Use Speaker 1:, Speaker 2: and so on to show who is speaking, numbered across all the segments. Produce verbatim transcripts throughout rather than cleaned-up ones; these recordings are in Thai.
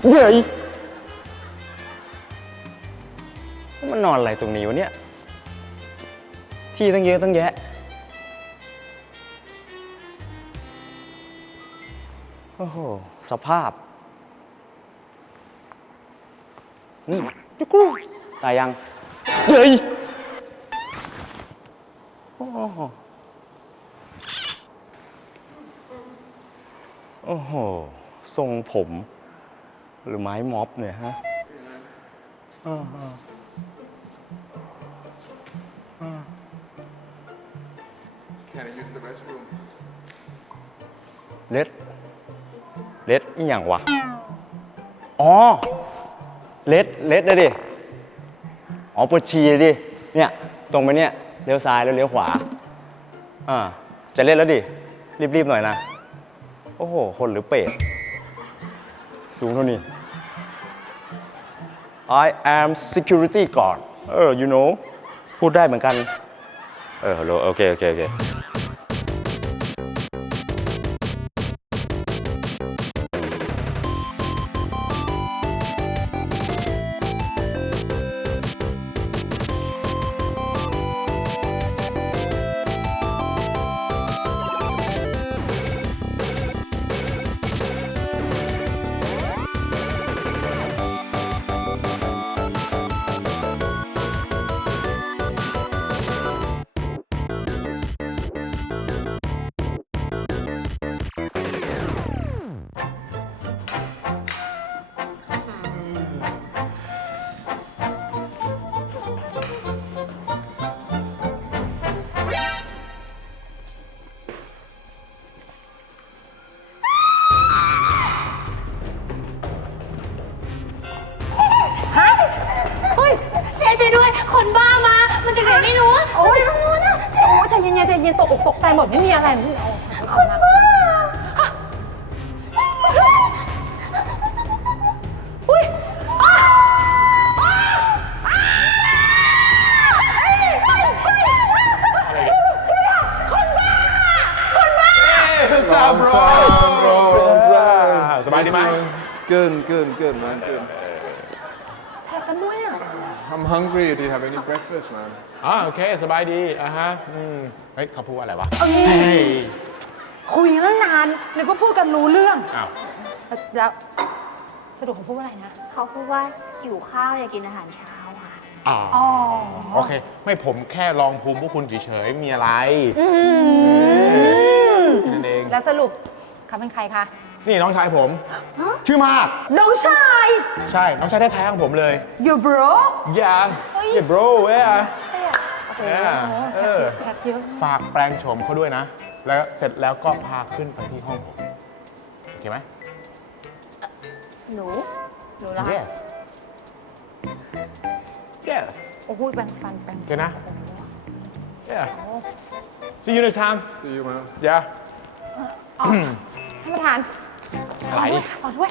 Speaker 1: เย้ยมันนอนอะไรตรงนี้วะเนี่ยที่ตั้งเยอะตั้งแยะโอ้โหสภาพนี่จุกรูตายยังเย้ยโอ้โหโอ้โหทรงผมหรือไม้ม็อบเนี่ยฮะอ่าอ่าอ่า
Speaker 2: Can I use the restroom?
Speaker 1: เล็ดเล็ดอีหยังวะอ๋อเล็ดเล็ดเลยดิอ๋อปวดฉี่เลยดิเนี่ยตรงไปเนี่ยเลี้ยวซ้ายแล้วเลี้ยวขวาอ่าจะเล็ดแล้วดิรีบๆหน่อยนะโอ้โหคนหรือเป็ดสูงเท่านี้ I am security guard เออ you know พูดได้เหมือนกันเออฮัลโหลโอเคโอเคโอเค
Speaker 3: เฮ้ยเจ๊ช่วยด้วยคนบ้ามา มันจะไหนไม่รู้โอ้ยตรงนู้นนะเจ๊ใจเย็นๆใจเย็นตกอกตกใจหมดไม่มีอะไรไม่มีคนบ้าอุ้ย
Speaker 2: What's up, bro? bro?
Speaker 4: สบายดีไหม
Speaker 2: Good, good, good, man. Good.
Speaker 3: แท็กกันด้วยอ่ะ
Speaker 2: I'm hungry. Do you have any breakfast, man?
Speaker 4: อ่าโอเคสบายดีอ่ะฮะอืมเฮ้ยเขาพูดว่าอะไรวะ
Speaker 3: เอ้ยคุยตั้งนานนึกว่าพูดกันรู้เรื่อง
Speaker 4: อ้าว
Speaker 3: แล้วสรุปเขาพูดว่าอะไรนะ
Speaker 5: เขาพูดว่าหิวข้าวอยากกินอาหารเช้าค่ะ
Speaker 4: อ๋อ
Speaker 3: อ๋อ
Speaker 4: โอเคไม่ผมแค่ลองภูมิพวกคุณเฉยๆมีอะไร
Speaker 3: อืม
Speaker 4: นั่นเอง
Speaker 3: แล้วสรุปเขาเป็นใครคะ
Speaker 4: นี่น้องชายผมชื่อมาก
Speaker 3: น้องชาย
Speaker 4: ใช่น้องชายแท้ๆของผมเลย
Speaker 3: you bro
Speaker 4: yes yeah bro yeah
Speaker 3: โอ้โห
Speaker 4: Yeah เออ
Speaker 3: แท็กเยอะ
Speaker 4: ฝากแปลงโฉมเขาด้วยนะ แล้วเสร็จแล้วก็พาขึ้นไปที่ห้องผมโอเคไหม
Speaker 3: หนู หนูนะคะ
Speaker 4: yes yeah
Speaker 3: โอ้พูดแบ่งฟันแบ่ง
Speaker 4: โอเคนะ yeah see you next time
Speaker 2: See you, man.
Speaker 4: yeah
Speaker 3: อ๋อท่านประธาน
Speaker 4: อะไร
Speaker 3: ขอด้วย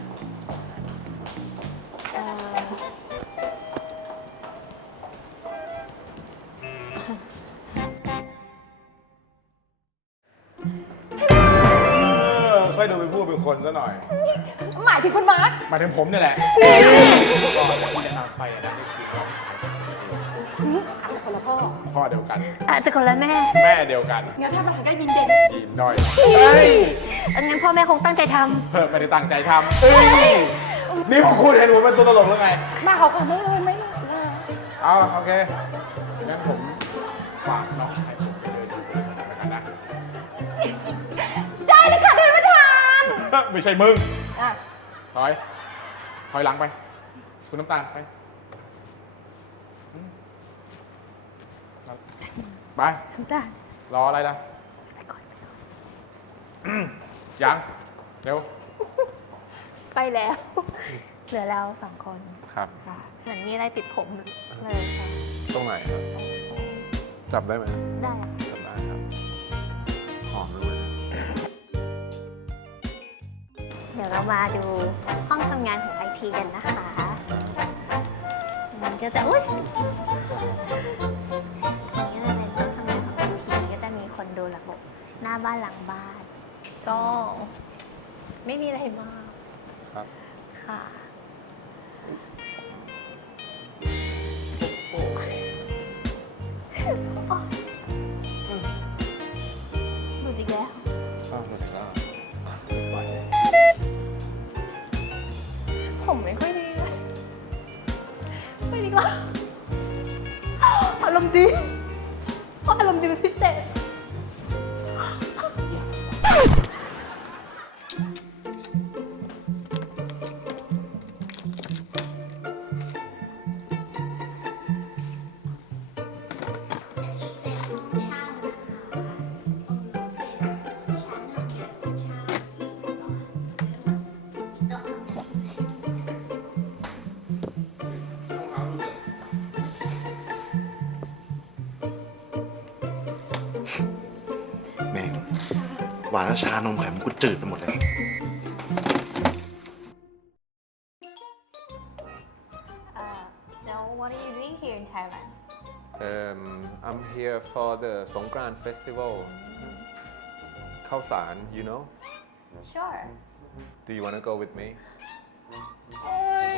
Speaker 4: ค่อยดูเป็นผู้เป็นคนซะหน่อย
Speaker 3: หมายถึงคุณมาร์ค
Speaker 4: หมายถึงผมนี่แหละก่อนที่จะพาไปอะนะคือน้องชายผม
Speaker 3: อาจจะคนละพ่อ
Speaker 4: พ่อเดียวกัน
Speaker 5: อาจจะคนละแม่
Speaker 4: แม่เดียวกัน
Speaker 3: งั้นท่านประธานก็ยินเด่น
Speaker 4: ยีนด้อย
Speaker 5: งั้นพ่อแม่คงตั้งใจท
Speaker 4: เพิ่มไม่ได้ตั้งใจทำเอ้ยนี่ผมพูดเห็นผมเป็นตัวตลกแล้วไง
Speaker 3: มาเขาคงไม่รู้ไม่รู้เลย
Speaker 4: เอาโอเค งั้นผมฝากน้องชายผมไปเลยดูบริษัทแล้วกันนะ
Speaker 3: ได้เลยค่ะท่านประธาน
Speaker 4: ไม่ใช่มึง
Speaker 3: อ่ะ
Speaker 4: ถอย ถอยหลังไป คุณน้ำตาลไปอืมไป
Speaker 5: ำได้
Speaker 4: รออะไรล่ะ
Speaker 5: ไปก่อน
Speaker 4: อืมยัง เร็ว
Speaker 5: ไปแล้ว เหลือเราสองคน
Speaker 4: ครับ
Speaker 5: ค่ะเหมือนมีอะไรติดผมเลยค่ะ
Speaker 2: ตรงไหนครับจับได้ไหม
Speaker 5: ได้อะ
Speaker 2: จับได้ครับ หอมด้วย
Speaker 5: เดี๋ยวเรามาดูห้องทำงานของไอทีกันนะคะ มันก็จะ อุ้ยนี่จะเป็นห้องทำงานของไอทีก็จะมีคนดูระบบหน้าบ้านหลังบ้าน ก็ไม่มีอะไรมาก
Speaker 2: ครับ
Speaker 5: คค่ะ หลุดอีกแล้ว
Speaker 2: อ้าวหลุดอีกแล้ว
Speaker 3: ผมไม่ค่อยดีเลยไม่ดีกว่าอารมณ์ดีอารมณ์ดีเป็นพิเศษ
Speaker 6: แม่งหวานและชานมไข่มันกูจืดไปหมดเลย
Speaker 5: Uh, so what are you doing here in Thailand?
Speaker 2: Um, I'm here for the Songkran Festival ข้าวสาร you know
Speaker 5: Sure.
Speaker 2: do you wanna go with me
Speaker 3: โอ๊ย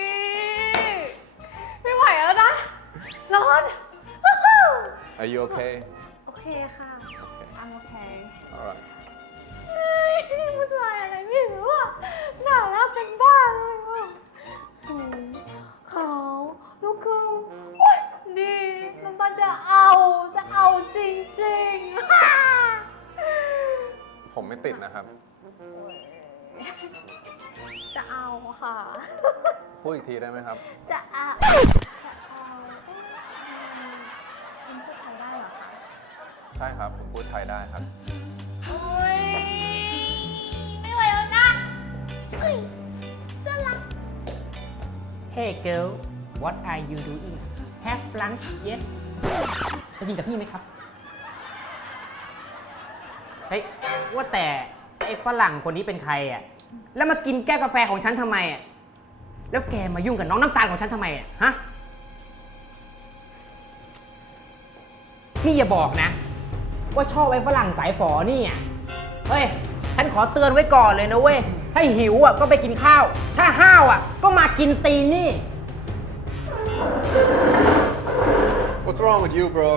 Speaker 3: ไม่ไหวแล้วนะ ร้อน
Speaker 2: are you okay
Speaker 5: โอเคค่ะ I'm okay.
Speaker 2: alright
Speaker 3: ผู้ชายอะไรไม่รู้อ่ะน่ารักเป็นบ้าเลยอ่ะสูงขาวลูกครึ่งโอ๊ยดีน้ำตาลจะเอา จะเอาจริงๆ
Speaker 2: ผมไม่ติดนะครับ
Speaker 5: จะเอาค่ะ
Speaker 2: พูดอีกทีได้ไหมครับ
Speaker 5: จะเอาจะเอาคุณพูดไทยได้เหรอคะ
Speaker 2: ใช่ครับ ผมพูดไทยได้ครับ
Speaker 5: โอ๊ยไม่ไหวแล้วนะเอ้ยน่ารัก
Speaker 7: Hey girl what are you doing have lunch yet ไปกินกับพี่ไหมครับ เฮ้ย ว่าแต่ไอ้ฝรั่งคนนี้เป็นใครอ่ะ แล้วมากินแก้วกาแฟของฉันทำไมอ่ะ แล้วแกมายุ่งกับน้องน้ำตาลของฉันทำไมอ่ะ ฮะ นี่อย่าบอกนะ ว่าชอบไอ้ฝรั่งสายฝอนี่อ่ะ เฮ้ย ฉันขอเตือนไว้ก่อนเลยนะเว้ย ถ้าหิวอ่ะก็ไปกินข้าว ถ้าห้าวอ่ะก็มากินตีนนี่
Speaker 2: what's wrong with you bro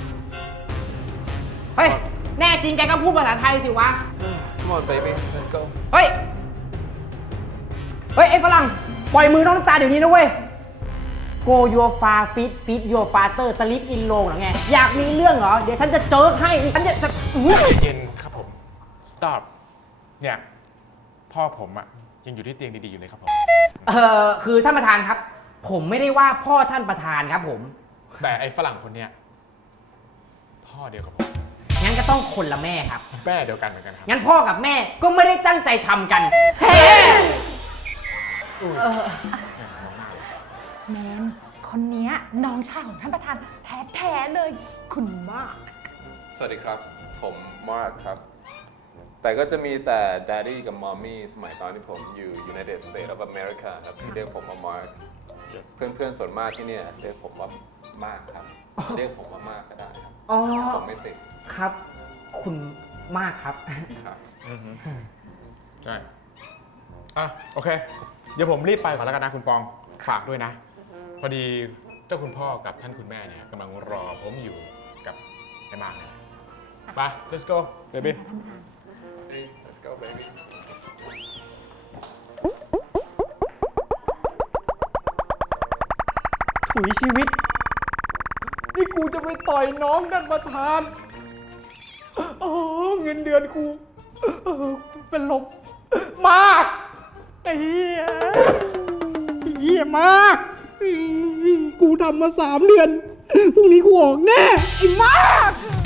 Speaker 7: เฮ้ย แน่จริงแกก็พูดภาษาไทยสิวะ
Speaker 2: come on baby let's go
Speaker 7: เฮ้ย เฮ้ย ไอ้ฝรั่ง ปล่อยมือน้องน้ำตาเดี๋ยวนี้นะเว้ย Go your far feet feet your father sleep in room เหรอไง อยากมีเรื่องเหรอ เดี๋ยวฉันจะเจิกให้ ฉันจะจะอื้อ
Speaker 4: เย็นๆครับผม stop เนี่ย พ่อผมอะยังอยู่ที่เตียงดีๆอยู่เลยครับผม
Speaker 7: เออคือท่านประธานครับ ผมไม่ได้ว่าพ่อท่านประธานครับผม
Speaker 4: แต่ไอ้ฝรั่งคนเนี้ยพ่อเดียวกับผม
Speaker 7: งั้นก็ต้องคนละแม่ครับ
Speaker 4: แม่เดียวกันเหมือนกันครับ
Speaker 7: งั้นพ่อกับแม่ก็ไม่ได้ตั้งใจทำกันเฮ้
Speaker 3: แมน คนเนี้ยน้องชายของท่านประธานแท้ๆเลย คุณมาก
Speaker 2: สวัสดีครับ ผมมาร์คครับ แต่ก็จะมีแต่ Daddy กับ Mommy สมัยตอนที่ผมอยู่ United States of America ครับที่เรียกผมว่ามาร์คเพื่อนๆส่วนมากที่เนี่ยเรียกผมว่ามากครับ เรียกผมว่ามากก็ได้ครับ
Speaker 7: อ๋อ
Speaker 2: ผมไม่ติด
Speaker 7: ครับ คุณมากครับ
Speaker 2: ครับ
Speaker 4: ใช่ อ่ะ โอเค เดี๋ยวผมรีบไปก่อนแล้วกันนะคุณปองฝากด้วยนะ พอดีเจ้าคุณพ่อกับท่านคุณแม่เนี่ยกำลังรอผมอยู่กับไอ้มากนะไป let's go baby
Speaker 2: Hey let's go baby
Speaker 7: ถุยชีวิต นี่กูจะไปต่อยน้องกันประธานโอ้เงินเดือนกูเออเป็นลมมากไอ้เหี้ยไอ้เหี้ยมากกูทำมาสามเดือน พรุ่งนี้กูออกแน่ ไอ้มาก